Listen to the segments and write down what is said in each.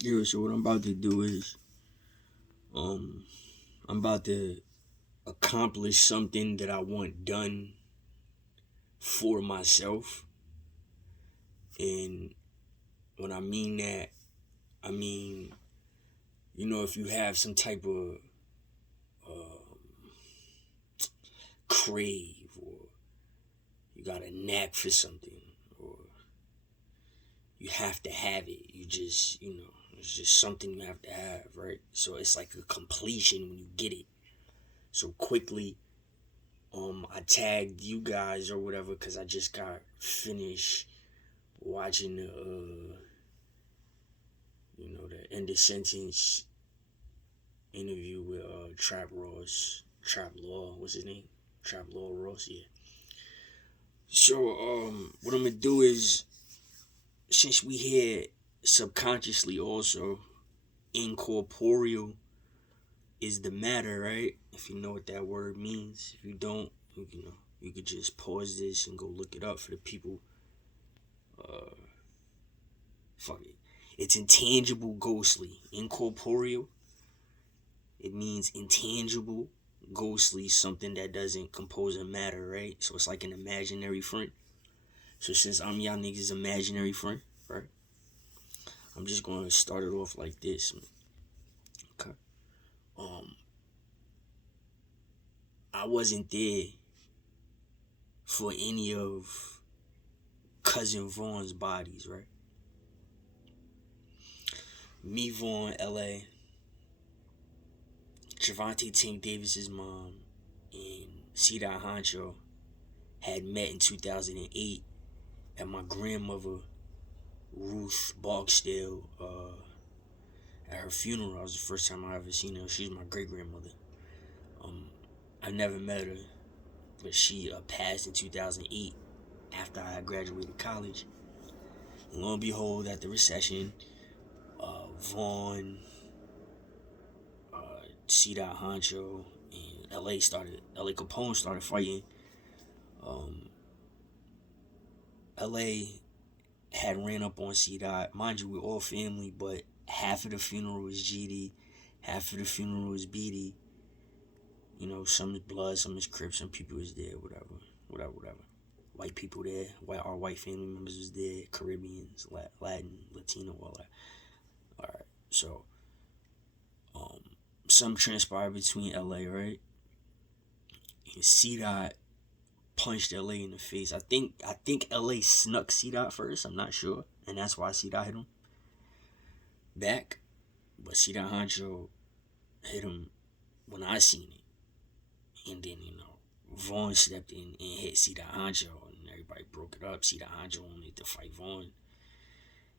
Yeah, so what I'm about to do is, um, I'm about to accomplish something that I want done for myself. And when I mean that, I mean, if you have some type of crave, or you got a knack for something, or you have to have it. It's just something you have to have, right? So it's like a completion when you get it. So quickly, I tagged you guys or whatever because I just got finished watching the end of sentence interview with Trap Law, what's his name? Trap Law Ross, yeah. So, what I'm gonna do is, since we here subconsciously also, incorporeal is the matter, right? If you know what that word means. If you don't, you could just pause this and go look it up for the people. Uh, Fuck it. It's intangible, ghostly. Incorporeal, it means intangible, ghostly, something that doesn't compose of matter, right? So it's like an imaginary friend. So since I'm y'all niggas' imaginary friend, right? I'm just gonna start it off like this. Okay. Um, I wasn't there for any of cousin Vaughn's bodies, right? Me, Vaughn, LA, Javante Tank Davis's mom, and C. Honcho had met in 2008 at my grandmother Ruth Barksdale at her funeral. That was the first time I ever seen her. She's my great grandmother. Um, I never met her, but she passed in 2008 after I graduated college. And lo and behold, at the recession, Vaughn, C. Honcho, and LA Capone started fighting. Um, LA had ran up on C. Mind you, we're all family, but half of the funeral was GD, half of the funeral was BD. Some is blood, some is Crips, some people was there, whatever. White people there, our white family members was there, Caribbeans, Latin, Latino, all that. All right, so some transpired between LA, right? And C. punched LA in the face. I think LA snuck C. first. I'm not sure, and that's why C. hit him back. But C. Honcho hit him when I seen it, and then Vaughn stepped in and hit C. Honcho, and everybody broke it up. C. Honcho wanted to fight Vaughn,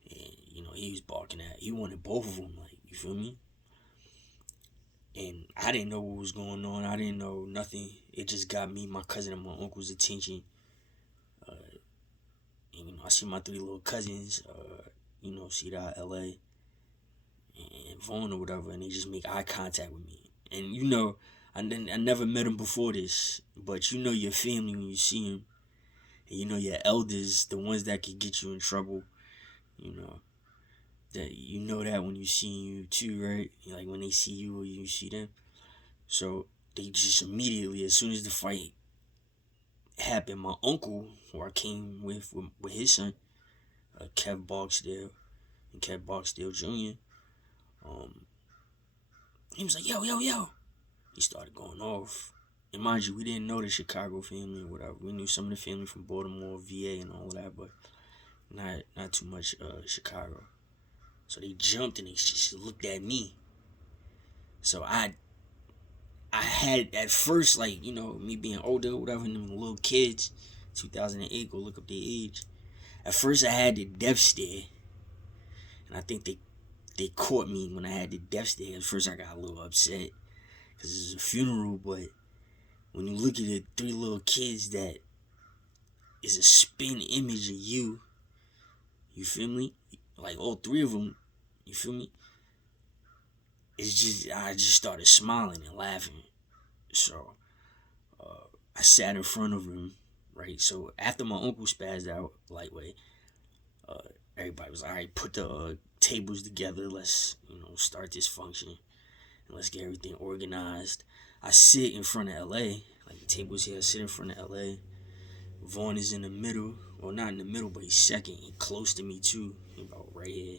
and he was barking at. He wanted both of them, like, you feel me? And I didn't know what was going on. I didn't know nothing. It just got me, my cousin, and my uncle's attention. Uh, and I see my three little cousins. See that LA and Vaughn or whatever, and they just make eye contact with me. And I never met them before this, but your family when you see them, and your elders, the ones that could get you in trouble. You know that when you see you too, right? Like when they see you or you see them. So they just immediately, as soon as the fight happened, my uncle, who I came with his son, Kev Barksdale and Kev Barksdale Jr. He was like, yo, yo, yo. He started going off. And mind you, we didn't know the Chicago family or whatever. We knew some of the family from Baltimore, VA, and all of that, but not too much Chicago. So they jumped and they just looked at me. So I had at first, like, me being older, whatever, and them little kids, 2008, go look up their age. At first, I had the death stare, and I think they caught me when I had the death stare. At first, I got a little upset because it's a funeral, but when you look at the three little kids, that is a spin image of you. You feel me? Like all three of them. You feel me? I just started smiling and laughing. So I sat in front of him, right? So after my uncle spazzed out lightweight, everybody was like, all right, put the tables together. Let's, start this function. And let's get everything organized. I sit in front of LA. Like the tables here, I sit in front of LA. Vaughn is in the middle. Well, not in the middle, but he's second. He's close to me too. He about right here.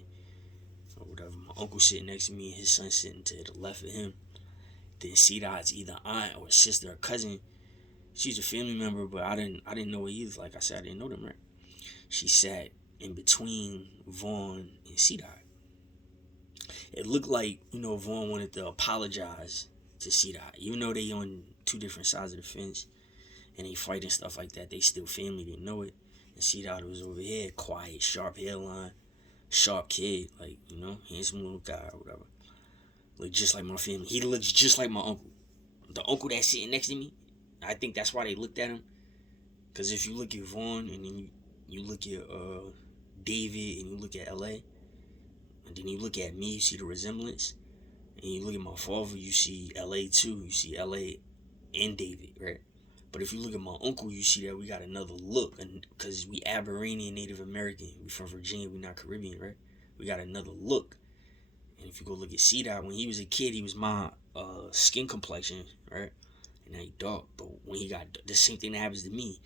Or whatever. My uncle sitting next to me and his son sitting to the left of him. Then C-Dot's either aunt or sister or cousin. She's a family member, but I didn't know her either. Like I said, I didn't know them, right? She sat in between Vaughn and C-Dot. It looked like, Vaughn wanted to apologize to C-Dot. Even though they on two different sides of the fence and they fight and stuff like that, they still family, didn't know it. And C-Dot was over here, quiet, sharp hairline, sharp kid, like, handsome little guy or whatever. Look just like my family. He looks just like my uncle. The uncle that's sitting next to me, I think that's why they looked at him. Because if you look at Vaughn and then you look at David and you look at LA, and then you look at me, you see the resemblance. And you look at my father, you see LA too. You see LA and David, right? But if you look at my uncle, you see that we got another look. Because we Aberranian Native American. We from Virginia, we not Caribbean, right? We got another look. And if you go look at C-Dot, when he was a kid, he was my skin complexion, right? And now he dark. But when he got, the same thing that happens to me.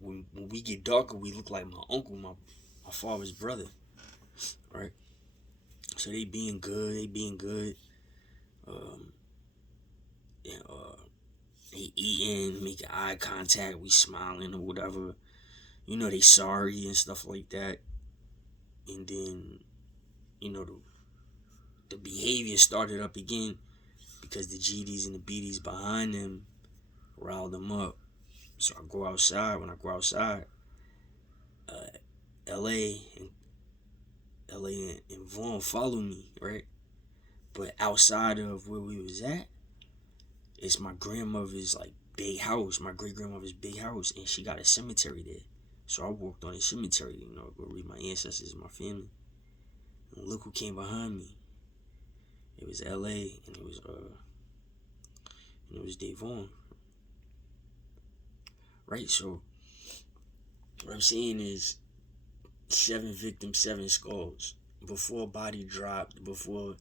When we get darker, we look like my uncle, my father's brother, right? So they being good. They eating, making eye contact, we smiling or whatever. They sorry and stuff like that. And then, the behavior started up again because the GDs and the BDs behind them riled them up. So I go outside. When I go outside, LA and Vaughn follow me, right? But outside of where we was at, it's my grandmother's like big house, my great grandmother's big house, and she got a cemetery there. So I walked on the cemetery, go read my ancestors and my family. And look who came behind me. It was LA and it was Dave Vaughn. Right, so what I'm saying is 7 victims, 7 skulls. Before a body dropped, before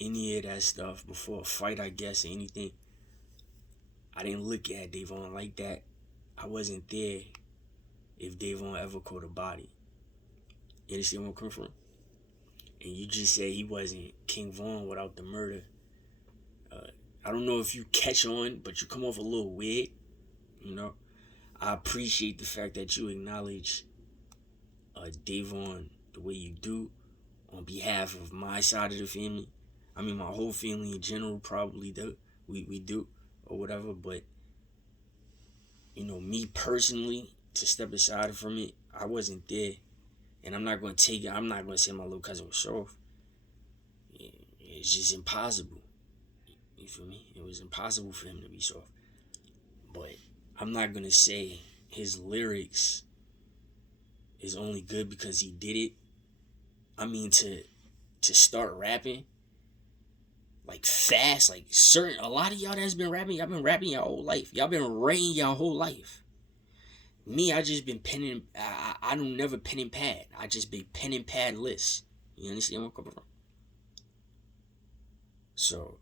any of that stuff, before a fight, I guess, or anything, I didn't look at Davon like that. I wasn't there if Davon ever caught a body. You understand where I'm coming from? And you just said he wasn't King Von without the murder. I don't know if you catch on, but you come off a little weird, I appreciate the fact that you acknowledge Davon the way you do on behalf of my side of the family. I mean, my whole family in general probably do. We do or whatever, but me personally, to step aside from it, I wasn't there. And I'm not going to say my little cousin was soft. It's just impossible. You feel me? It was impossible for him to be soft. But I'm not going to say his lyrics is only good because he did it. I mean, to start rapping like fast, like a lot of y'all that's been rapping, y'all been rapping your whole life. Y'all been writing your whole life. Me, I just been penning. I don't never pen and pad. I just been pen and pad lists. You understand where I'm coming from? So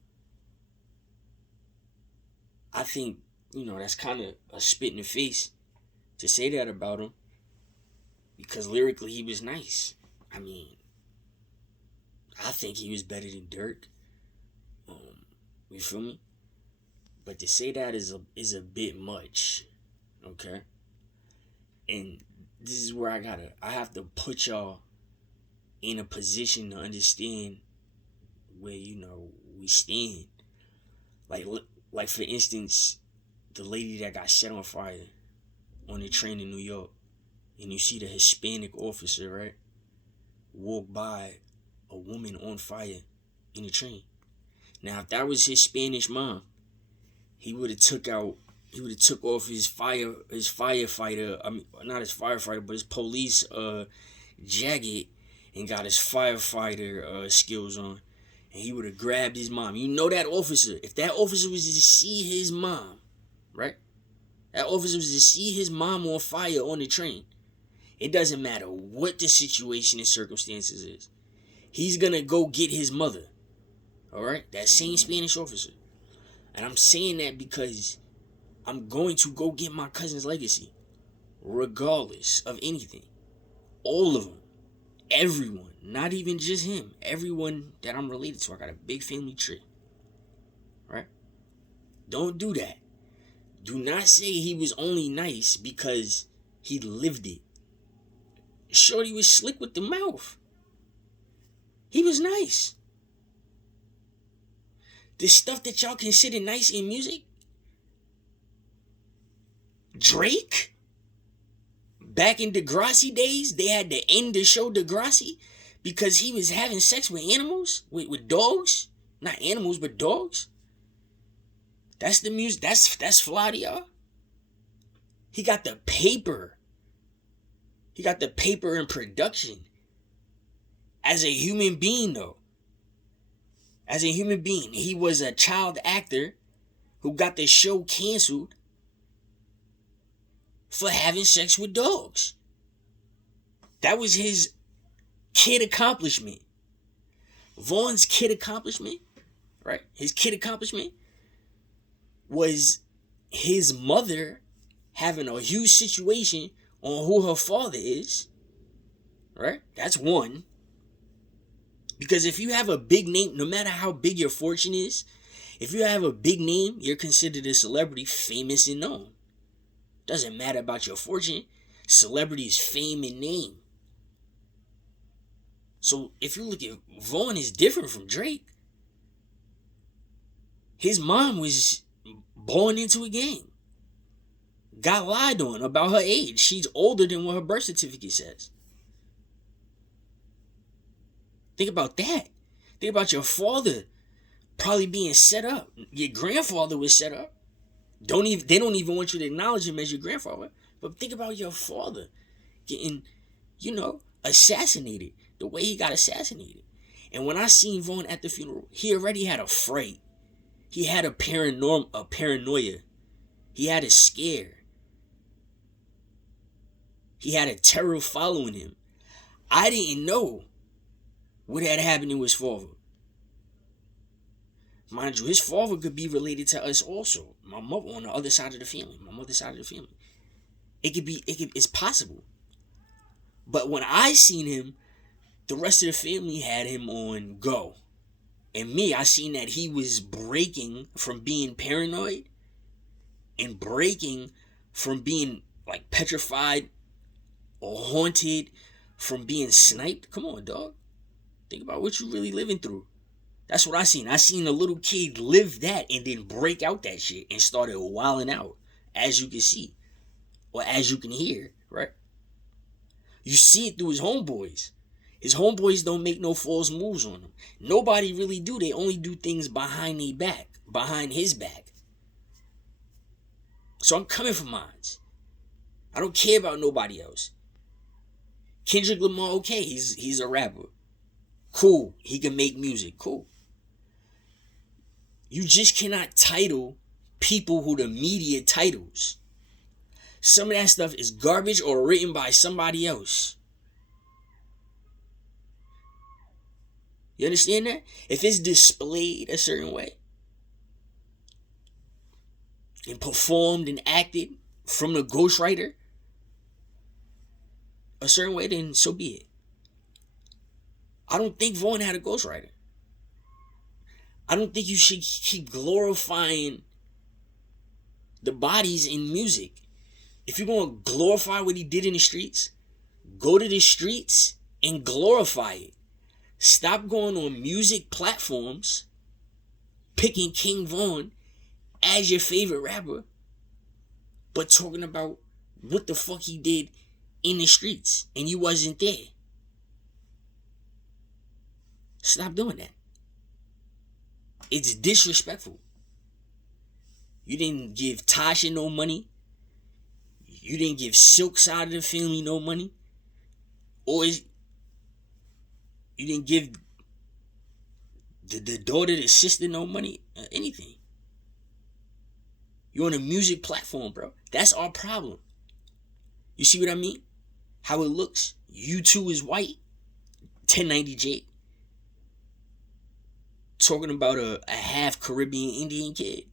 I think that's kind of a spit in the face to say that about him, because lyrically he was nice. I mean, I think he was better than Dirk. You feel me? But to say that is a bit much, okay? And this is where I have to put y'all in a position to understand where, we stand. Like for instance, the lady that got set on fire on the train in New York, and you see the Hispanic officer, right, walk by a woman on fire in the train. Now, if that was his Spanish mom, he would have took off his firefighter, I mean, not his firefighter, but his police jacket, and got his firefighter skills on, and he would have grabbed his mom. That officer, if that officer was to see his mom, right? That officer was to see his mom on fire on the train. It doesn't matter what the situation and circumstances is. He's gonna go get his mother. All right, that same Spanish officer. And I'm saying that because I'm going to go get my cousin's legacy, regardless of anything. All of them, everyone, not even just him, everyone that I'm related to. I got a big family tree. Right? Don't do that. Do not say he was only nice because he lived it. Shorty was slick with the mouth. He was nice. The stuff that y'all consider nice in music, Drake, back in Degrassi days, they had to end the show Degrassi because he was having sex with animals, with dogs. Not animals, but dogs. That's the music. That's fly to y'all. He got the paper. He got the paper in production. As a human being, though. As a human being, he was a child actor who got the show canceled for having sex with dogs. That was his kid accomplishment. Vaughn's kid accomplishment, right? His kid accomplishment was his mother having a huge situation on who her father is, right? That's one. Because if you have a big name, no matter how big your fortune is, if you have a big name, you're considered a celebrity, famous and known. Doesn't matter about your fortune. Celebrity is fame and name. So if you look at Vaughn, is different from Drake. His mom was born into a game. Got lied on about her age. She's older than what her birth certificate says. Think about that. Think about your father probably being set up. Your grandfather was set up. They don't even want you to acknowledge him as your grandfather. But think about your father getting, assassinated. The way he got assassinated. And when I seen Vaughn at the funeral, he already had a fright. He had a paranoia. He had a scare. He had a terror following him. I didn't know what had happened to his father. Mind you, his father could be related to us also. My mother on the other side of the family. My mother's side of the family. It's possible. But when I seen him, the rest of the family had him on go. And me, I seen that he was breaking from being paranoid and breaking from being like petrified or haunted, from being sniped. Come on, dog. Think about what you really living through. That's what I seen. I seen a little kid live that and then break out that shit and started wilding out, as you can see, or as you can hear, right? You see it through his homeboys. His homeboys don't make no false moves on him. Nobody really do. They only do things behind their back, behind his back. So I'm coming for mines. I don't care about nobody else. Kendrick Lamar, okay, he's a rapper. Cool. He can make music. Cool. You just cannot title people who the media titles. Some of that stuff is garbage or written by somebody else. You understand that? If it's displayed a certain way and performed and acted from the ghostwriter a certain way, then so be it. I don't think Vaughn had a ghostwriter. I don't think you should keep glorifying the bodies in music. If you're going to glorify what he did in the streets, go to the streets and glorify it. Stop going on music platforms, picking King Vaughn as your favorite rapper, but talking about what the fuck he did in the streets and you wasn't there. Stop doing that. It's disrespectful. You didn't give Tasha no money. You didn't give Silk side of the family no money. Or you didn't give the daughter, the sister no money. Anything. You're on a music platform, bro. That's our problem. You see what I mean? How it looks. U2 is white. 1090 Jake. talking about a half Caribbean Indian kid.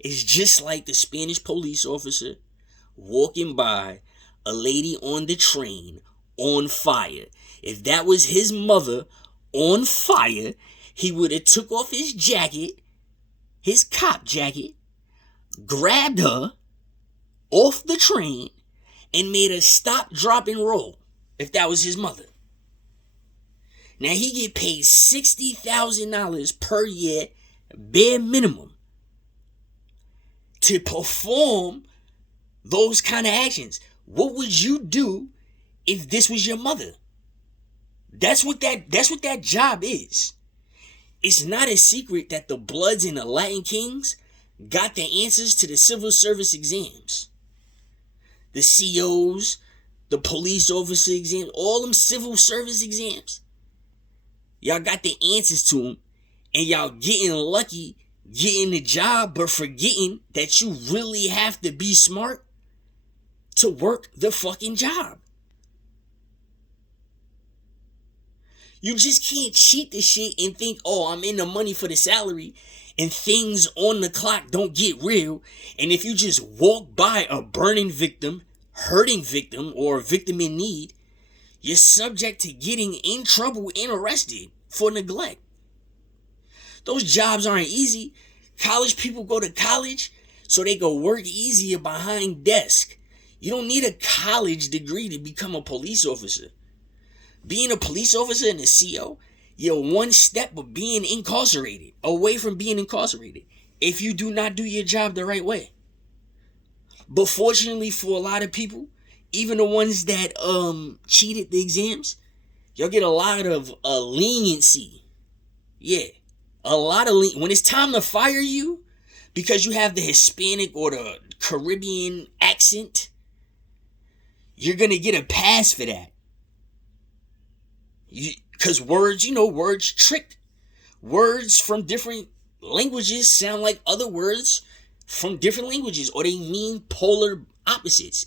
It's just like the Spanish police officer walking by a lady on the train on fire. If that was his mother on fire, he would have took off his jacket, his cop jacket, grabbed her off the train, and made her stop, drop, and roll if that was his mother. Now he get paid $60,000 per year, bare minimum, to perform those kind of actions. What would you do if this was your mother? That's what that job is. It's not a secret that the Bloods and the Latin Kings got the answers to the civil service exams. The COs, the police officer exams, all them civil service exams. Y'all got the answers to them, and y'all getting lucky getting the job, but forgetting that you really have to be smart to work the fucking job. You just can't cheat the shit and think, oh, I'm in the money for the salary, and things on the clock don't get real. And if you just walk by a burning victim, hurting victim, or a victim in need, you're subject to getting in trouble and arrested for neglect. Those jobs aren't easy. College people go to college so they can work easier behind desk. You don't need a college degree to become a police officer. Being a police officer and a CO, you're one step of being incarcerated, away from being incarcerated, if you do not do your job the right way. But fortunately for a lot of people, even the ones that cheated the exams, y'all get a lot of leniency. Yeah, a lot of when it's time to fire you because you have the Hispanic or the Caribbean accent, you're gonna get a pass for that. Because words trick. Words from different languages sound like other words from different languages, or they mean polar opposites.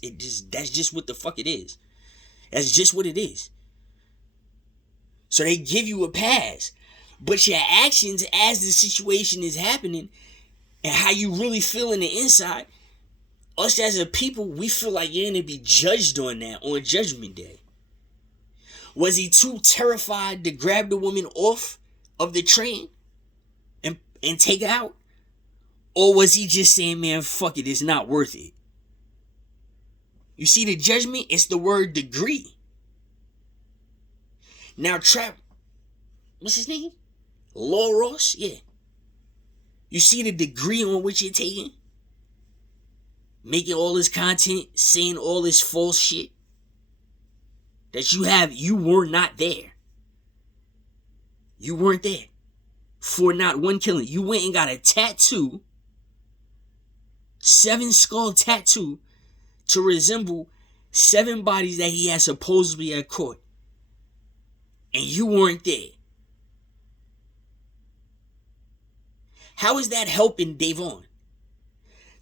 That's just what the fuck it is. That's just what it is. So they give you a pass. But your actions as the situation is happening and how you really feel in the inside, us as a people, we feel like you're going to be judged on that on Judgment Day. Was he too terrified to grab the woman off of the train and take her out? Or was he just saying, man, fuck it, it's not worth it? You see the judgment? It's the word degree. Now, what's his name? Law Ross? Yeah. You see the degree on which you're taking? Making all this content, saying all this false shit that you were not there. You weren't there for not one killing. You went and got a tattoo, 7 skull tattoo, to resemble 7 bodies that he had supposedly at court. And you weren't there. How is that helping Davon?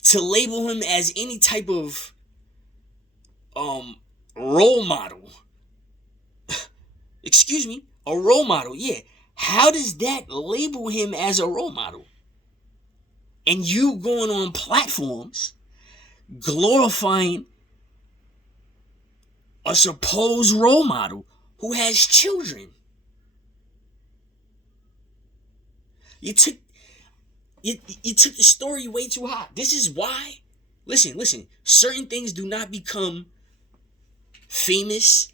To label him as any type of role model. Excuse me, a role model, yeah. How does that label him as a role model? And you going on platforms glorifying a supposed role model who has children. You took the story way too high. This is why. Listen. Certain things do not become famous.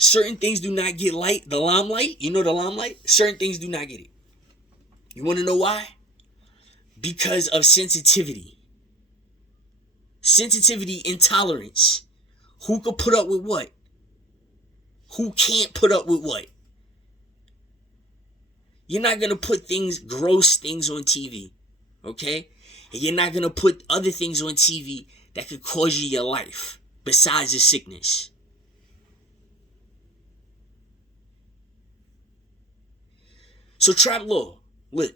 Certain things do not get the limelight. You know the limelight? Certain things do not get it. You want to know why? Because of sensitivity. Sensitivity, intolerance. Who could put up with what? Who can't put up with what? You're not going to put gross things on TV, okay? And you're not going to put other things on TV that could cause you your life, besides the sickness. So Trap Law,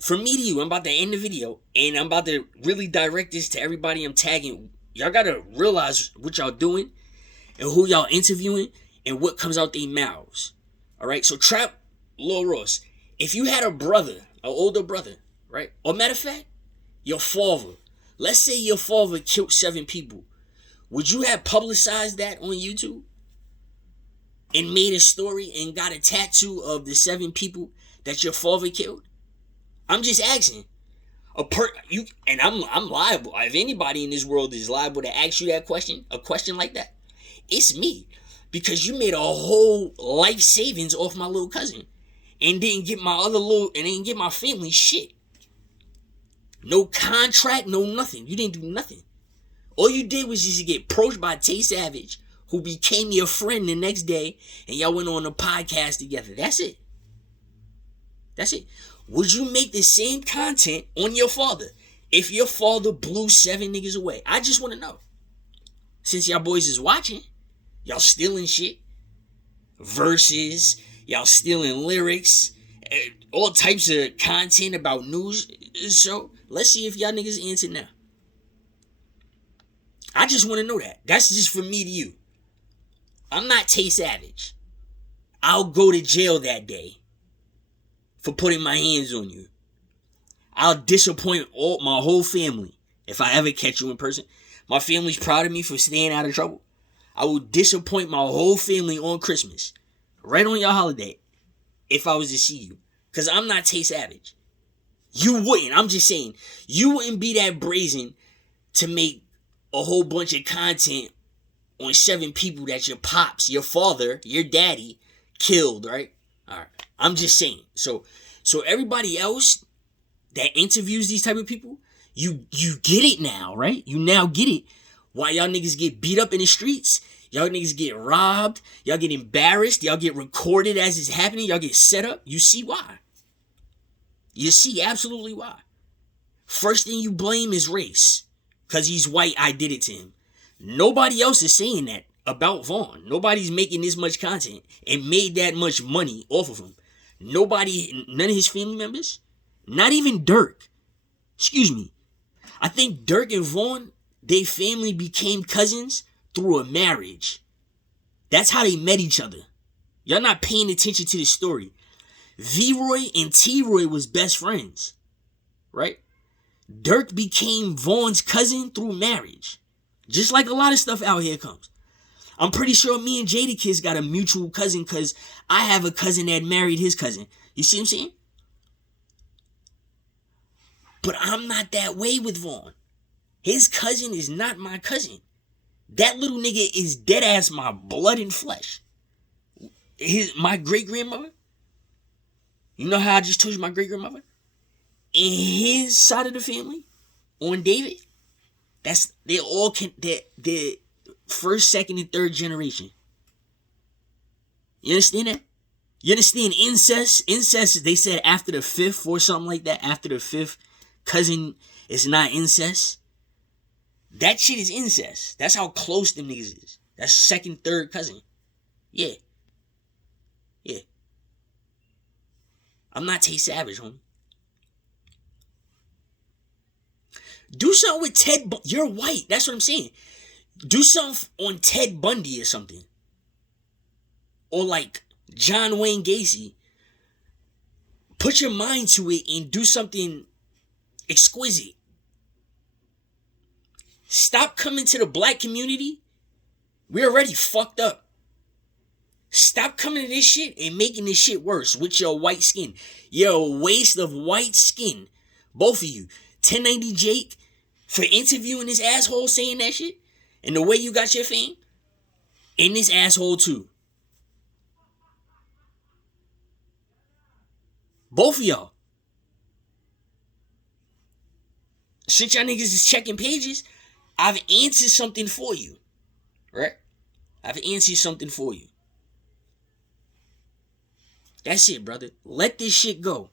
from me to you, I'm about to end the video, and I'm about to really direct this to everybody I'm tagging. Y'all got to realize what y'all doing, and who y'all interviewing, and what comes out their mouths. All right, so Trap Law Ross, If you had a brother, an older brother, right? Or matter of fact, your father. Let's say your father killed 7 people. Would you have publicized that on YouTube? And made a story and got a tattoo of the 7 people that your father killed? I'm just asking. I'm liable. If anybody in this world is liable to ask you that question, a question like that, it's me. Because you made a whole life savings off my little cousin. And didn't get didn't get my family shit. No contract, no nothing. You didn't do nothing. All you did was just get approached by Tay Savage, who became your friend the next day, and y'all went on a podcast together. That's it. That's it. Would you make the same content on your father if your father blew 7 niggas away? I just want to know. Since y'all boys is watching, y'all stealing shit, verses, y'all stealing lyrics, all types of content about news. So let's see if y'all niggas answer now. I just want to know that. That's just from me to you. I'm not Tay Savage. I'll go to jail that day for putting my hands on you. I'll disappoint my whole family if I ever catch you in person. My family's proud of me for staying out of trouble. I will disappoint my whole family on Christmas, right on your holiday, if I was to see you. Because I'm not Tay Savage. You wouldn't. I'm just saying, you wouldn't be that brazen to make a whole bunch of content on 7 people that your pops, your father, your daddy killed, right? All right. I'm just saying. So everybody else that interviews these type of people, you get it now, right? You now get it. Why y'all niggas get beat up in the streets? Y'all niggas get robbed. Y'all get embarrassed. Y'all get recorded as it's happening. Y'all get set up. You see why. You see absolutely why. First thing you blame is race. Because he's white, I did it to him. Nobody else is saying that about Vaughn. Nobody's making this much content and made that much money off of him. Nobody, none of his family members, not even Dirk. Excuse me. I think Dirk and Vaughn, their family became cousins through a marriage. That's how they met each other. Y'all not paying attention to the story. V-Roy and T-Roy was best friends, right? Dirk became Vaughn's cousin through marriage. Just like a lot of stuff out here comes. I'm pretty sure me and Jadakiss got a mutual cousin because I have a cousin that married his cousin. You see what I'm saying? But I'm not that way with Vaughn. His cousin is not my cousin. That little nigga is dead ass my blood and flesh. My great-grandmother, you know how I just told you my great-grandmother? In his side of the family, on David, they're first, second, and third generation. You understand that? You understand incest? Incest, they said after the 5th or something like that. After the 5th cousin, it's not incest. That shit is incest. That's how close them niggas is. That's second, third cousin. Yeah. Yeah. I'm not Tay Savage, homie. Do something with Ted Bundy. You're white. That's what I'm saying. Do something on Ted Bundy or something. Or like John Wayne Gacy. Put your mind to it and do something exquisite. Stop coming to the black community. We're already fucked up. Stop coming to this shit and making this shit worse with your white skin. You're a waste of white skin. Both of you. 1090 Jake for interviewing this asshole saying that shit. And the way you got your fame. And this asshole too. Both of y'all. Since y'all niggas is checking pages, I've answered something for you. Right? I've answered something for you. That's it, brother. Let this shit go.